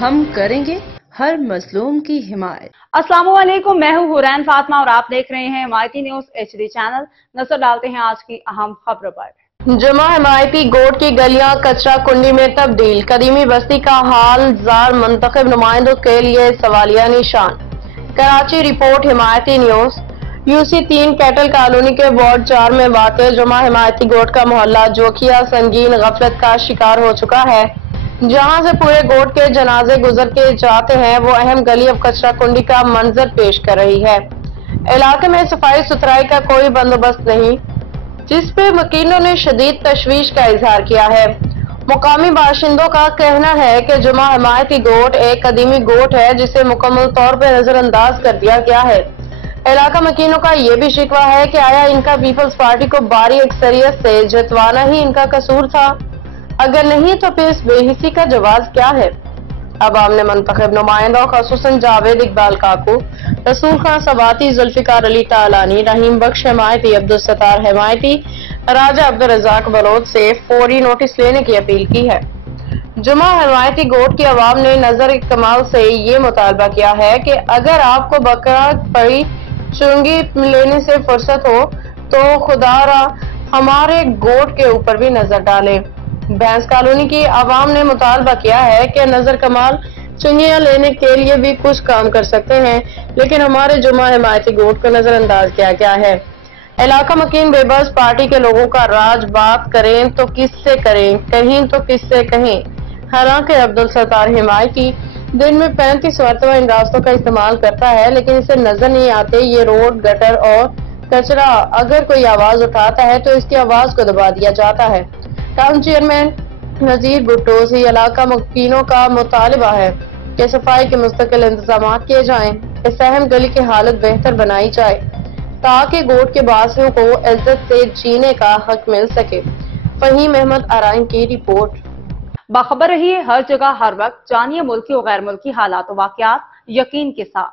हम करेंगे हर मजलूम की हिमायत। अस्सलाम वालेकुम, मैं हूँ हुरैन फातिमा और आप देख रहे हैं हिमायती न्यूज HD चैनल। नजर डालते हैं आज की अहम खबरों पर। जुमा हिमायती गोट की गलियां कचरा कुंडी में तब्दील, कदीमी बस्ती का हाल जार मुंतखब नुमाइंदों के लिए सवालिया निशान। कराची रिपोर्ट हिमायती न्यूज। UC3 कैटल कॉलोनी के वार्ड 4 में वाक़ जुमा हिमायती गोट का मोहल्ला जोखिया संगीन गफलत का शिकार हो चुका है। जहां से पूरे गोट के जनाजे गुजर के जाते हैं, वो अहम गली अब कचरा कुंडी का मंजर पेश कर रही है। इलाके में सफाई सुथराई का कोई बंदोबस्त नहीं, जिस पे मकीनों ने शदीद तशवीश का इजहार किया है। मुकामी बाशिंदों का कहना है कि जुमा हिमायती गोट एक कदीमी गोट है जिसे मुकम्मल तौर पर नजरअंदाज कर दिया गया है। इलाका मकीनों का ये भी शिकवा है कि आया इनका पीपल्स पार्टी को भारी अक्सरियत से जितवाना ही इनका कसूर था, अगर नहीं तो फिर इस बेहिसी का जवाब क्या है। अवाम ने मुंतखब नुमाइंदों खसूसन जावेद इकबाल काकू, रसूल खान सवाती, जुल्फिकार अली तालानी, रहीम बख्श हिमायती, अब्दुल सत्तार हिमायती, राजा अब्दुल रज़ाक बलोच से फौरी नोटिस लेने की अपील की है। जुमा हिमायती गोट की अवाम ने नजर कमाल से ये मुतालबा किया है कि अगर आपको बकरा पड़ी चुंगी लेने से फुर्सत हो तो खुदारा हमारे गोट के ऊपर भी नजर डालें। भैंस कॉलोनी की आवाम ने मुतालबा किया है कि नजर कमाल चुंगियां लेने के लिए भी कुछ काम कर सकते हैं, लेकिन हमारे जुमा हिमायती गोट को नजरअंदाज किया गया है। इलाका मकीन बेबस पार्टी के लोगों का राज, बात करें तो किससे करें, कहीं तो किससे कहें। हालांकि अब्दुल सत्तार हिमायती दिन में 35 मरतबा इन रास्तों का इस्तेमाल करता है, लेकिन इसे नजर नहीं आते ये रोड, गटर और कचरा। अगर कोई आवाज उठाता है तो इसकी आवाज को दबा दिया जाता है। टाउन चेयरमैन नजीर भुट्टो से इलाका मकीनों का मुतालबा है कि सफाई के मुस्तकिल इंतजाम किए जाएं, इस अहम गली की हालत बेहतर बनाई जाए ताकि गोट के बासियों को इज्जत से जीने का हक मिल सके। फहीम अहमद आराइन की रिपोर्ट। बाखबर रहिए हर जगह हर वक्त, जानिए मुल्की और गैर मुल्की हालात और वाकयात यकीन के साथ।